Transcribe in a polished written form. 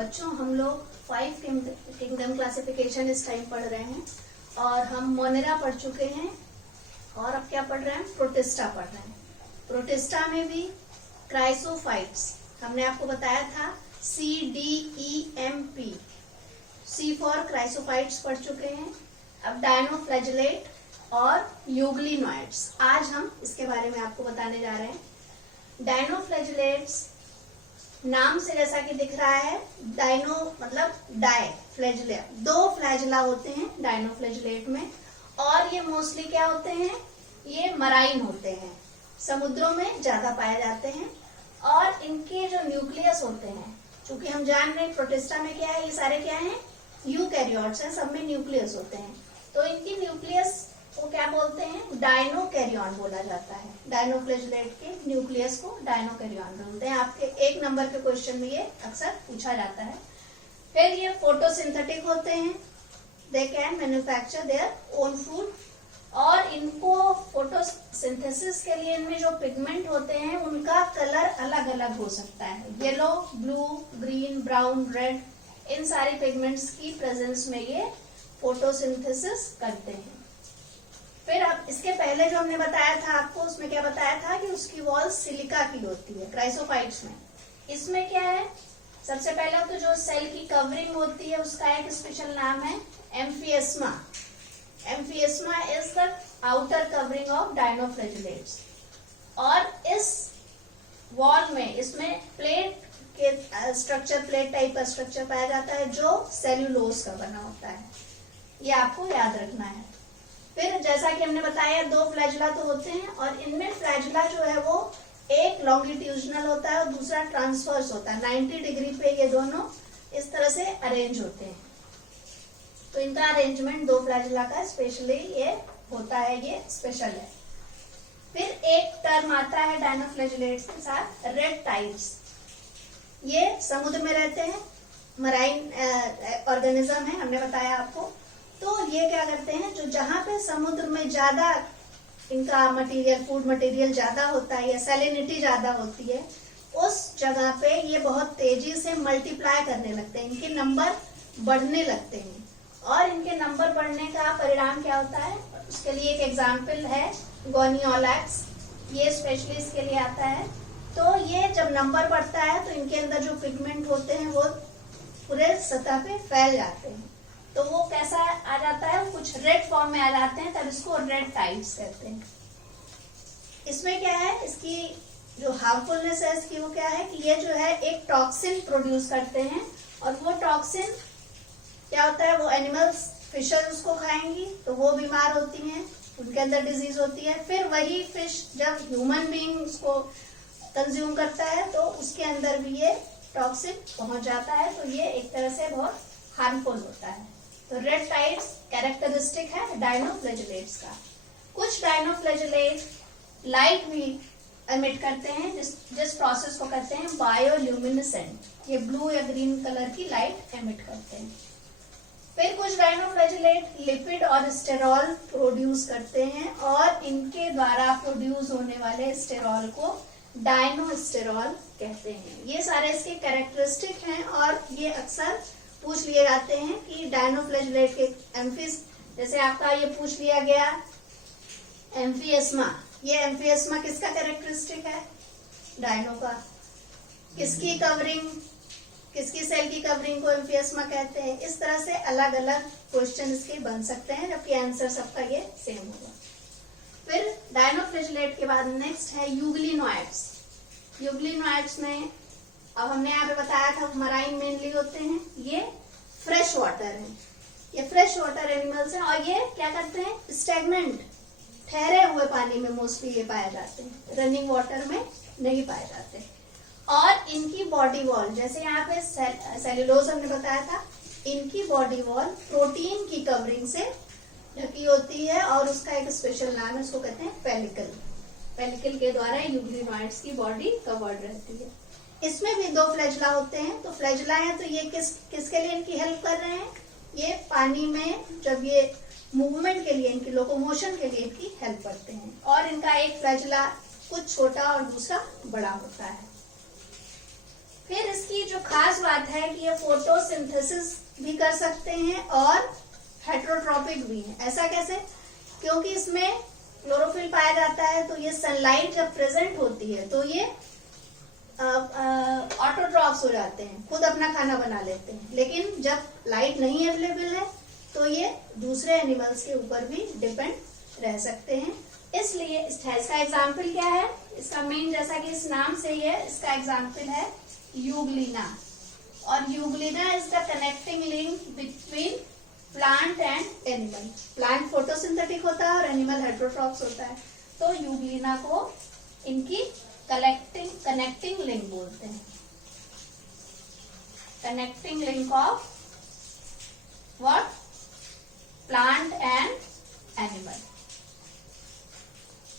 बच्चों हम लोग 5 किंगडम क्लासिफिकेशन इस टाइम पढ़ रहे हैं और हम मोनेरा पढ़ चुके हैं और अब क्या पढ़ रहे हैं, प्रोटिस्टा पढ़ रहे हैं। प्रोटिस्टा में भी क्राइसोफाइट्स हमने आपको बताया था CDEMP, C फॉर क्राइसोफाइट्स पढ़ चुके हैं। अब डायनोफ्लैजेलेट और यूग्लिनोइड्स आज हम इसके बारे में आपको बताने जा रहे हैं। डायनोफ्लैजेलेट्स नाम से जैसा कि दिख रहा है, डायनो मतलब डाई, फ्लैजिला, 2 फ्लैजिला होते हैं डायनोफ्लैजेलेट में और ये मोस्टली क्या होते हैं, ये मराइन होते हैं, समुद्रों में ज्यादा पाए जाते हैं और इनके जो न्यूक्लियस होते हैं, चूंकि हम जान रहे हैं प्रोटिस्टा में क्या है, ये सारे क्या हैं, यूकैरियोट्स हैं, सब में न्यूक्लियस होते हैं, तो इनकी न्यूक्लियस को क्या बोलते हैं, डायनोकैरियन बोला जाता है। डायनोफ्लैजेलेट के न्यूक्लियस को डायनोकैरियन बोलते हैं। आपके 1 नंबर के क्वेश्चन में ये अक्सर पूछा जाता है। फिर ये फोटोसिंथेटिक होते हैं, they can manufacture their own food और इनको फोटोसिंथेसिस के लिए इनमें जो पिगमेंट होते हैं उनका कलर अलग अलग हो सकता है, yellow, blue, green, brown, red, इन सारे पिगमेंट्स की प्रेजेंस में ये फोटोसिंथेसिस करते हैं। फिर अब इसके पहले जो हमने बताया था आपको, उसमें क्या बताया था कि उसकी वॉल सिलिका की होती है क्राइसोफाइट्स में। इसमें क्या है, सबसे पहले तो जो सेल की कवरिंग होती है उसका एक स्पेशल नाम है amphiesma. Amphiesma is the outer covering of dinoflagellates और इस वॉल में इसमें प्लेट के स्ट्रक्चर, प्लेट टाइप का स्ट्रक्चर पाया जाता है जो सेल्यूलोज का बना होता है, ये आपको याद रखना है। फिर जैसा कि हमने बताया 2 फ्लैजिला तो होते हैं और इनमें फ्लैजिला जो है वो एक लॉन्गिट्यूजनल होता है और दूसरा ट्रांसवर्स होता है। 90 डिग्री पे ये दोनों इस तरह से अरेंज होते हैं, तो इनका अरेंजमेंट 2 फ्लैजिला का स्पेशली ये होता है, ये स्पेशल है। फिर एक टर्म आता है डायनोफ्लैजेलेट्स के साथ, रेप्टाइल्स। ये समुद्र में रहते हैं, मराइन ऑर्गेनिज्म है, हमने बताया आपको। तो ये क्या करते हैं, जो जहां पे समुद्र में ज्यादा इनका मटेरियल, फूड मटेरियल ज्यादा होता है या सैलिनिटी ज्यादा होती है, उस जगह पे ये बहुत तेजी से मल्टीप्लाई करने लगते हैं, इनके नंबर बढ़ने लगते हैं और इनके नंबर बढ़ने का परिणाम क्या होता है, उसके लिए एक एग्जाम्पल है गोनियोलैक्स, ये स्पेशली इसके लिए आता है। तो ये जब नंबर बढ़ता है तो इनके अंदर जो पिगमेंट होते हैं वो पूरे सतह पे फैल जाते हैं, तो वो कैसा आ जाता है, वो कुछ रेड फॉर्म में आ जाते हैं, तब इसको रेड टाइल्स कहते हैं। इसमें क्या है, इसकी जो हार्मफुलनेस है इसकी, वो क्या है कि ये जो है एक टॉक्सिन प्रोड्यूस करते हैं और वो टॉक्सिन क्या होता है, वो एनिमल्स, फिशेस उसको खाएंगी तो वो बीमार होती हैं, उनके अंदर डिजीज होती है। फिर वही फिश जब ह्यूमन बीइंग उसको कंज्यूम करता है तो उसके अंदर भी ये टॉक्सिन पहुंच जाता है, तो ये एक तरह से बहुत हार्मफुल होता है। तो रेड टाइड्स कैरेक्टरिस्टिक है डायनोफ्लैजेलेट्स का। कुछ डायनोफ्लैजेलेट लाइट भी एमिट करते हैं, जिस प्रोसेस को कहते हैं बायोल्यूमिनेसेंट, ये ब्लू या ग्रीन कलर की लाइट एमिट करते हैं। फिर कुछ डायनोफ्लैजेलेट लिपिड और स्टेरॉल प्रोड्यूस करते हैं और इनके द्वारा प्रोड्यूस होने वाले स्टेरॉल को डायनोस्टेरॉल कहते हैं। ये सारे इसके कैरेक्टरिस्टिक हैं और ये अक्सर पूछ लिए जाते हैं कि डायनोफ्लैजेलेट के एम्फिस, जैसे आपका ये पूछ लिया गया एम्फिएस्मा, ये एम्फिएस्मा किसका कैरेक्टरिस्टिक है, डायनो का। किसकी कवरिंग, किसकी सेल की कवरिंग को एम्फिएस्मा कहते हैं। इस तरह से अलग अलग क्वेश्चन इसके बन सकते हैं, जबकि आंसर सबका ये सेम होगा। फिर डायनोफ्लैजेलेट के बाद नेक्स्ट है यूग्लिनोइड्स। यूग्लिनोइड्स में अब हमने यहाँ पे बताया था मराइन मेनली होते हैं, ये फ्रेश वाटर है, ये फ्रेश वाटर एनिमल्स हैं और ये क्या करते हैं, स्टैग्नेंट, ठहरे हुए पानी में मोस्टली ये पाए जाते हैं, रनिंग वाटर में नहीं पाए जाते। और इनकी बॉडी वॉल, जैसे यहाँ पे सेल्यूलोज हमने बताया था, इनकी बॉडी वॉल प्रोटीन की कवरिंग से ढकी होती है और उसका एक स्पेशल नाम है, उसको कहते हैं पेलिकल। पेलिकल के द्वारा यूग्लिनोइड्स की बॉडी कवर्ड रहती है। इसमें भी 2 फ्लैजिला होते हैं, तो फ्लैजिला है तो ये किसके लिए इनकी हेल्प कर रहे हैं, ये पानी में जब ये मूवमेंट के लिए, इनकी लोकोमोशन के लिए इनकी हेल्प करते हैं। और इनका एक फ्लैजिला कुछ छोटा और दूसरा बड़ा होता है। फिर इसकी जो खास बात है कि ये फोटोसिंथेसिस भी कर सकते हैं और हेट्रोट्रॉपिक भी है। ऐसा कैसे? क्योंकि इसमें क्लोरोफिल पाया जाता है, तो ये सनलाइट जब प्रेजेंट होती है तो ये ऑटोट्रॉफ्स हो जाते हैं, खुद अपना खाना बना लेते हैं। लेकिन जब लाइट नहीं अवेलेबल है तो ये दूसरे एनिमल्स के ऊपर भी डिपेंड रह सकते हैं। इसलिए इसका एग्जाम्पल क्या है? इसका मेन, जैसा कि इस नाम से ही है, इसका एग्जाम्पल है यूग्लिना। और Euglena is the connecting link between plant and animal. Plant photosynthetic होता है और एनिमल हेट्रोट्रॉप्स होता है, तो यूग्लिना को इनकी कनेक्टिंग लिंक बोलते हैं। Connecting link of what? Plant and animal.